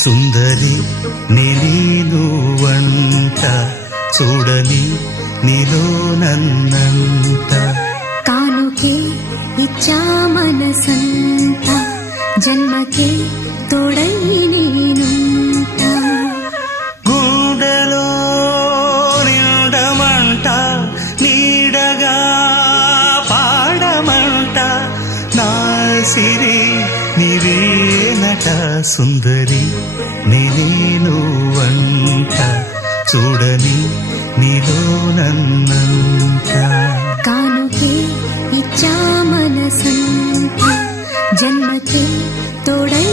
సుందరి నేను వంట చూడని నీలో నన్నంత కానుకే ఇచ్చా మనసంత జన్మకే తోడై నేనుంట గుండెలో నిండమంట నీడగా పాడమంట నా సిరి నీవేనట సుందరి నేను వంట చూడని నీలో నన్నంత కానుకే ఇచ్చా మనసంత జన్మకే తోడై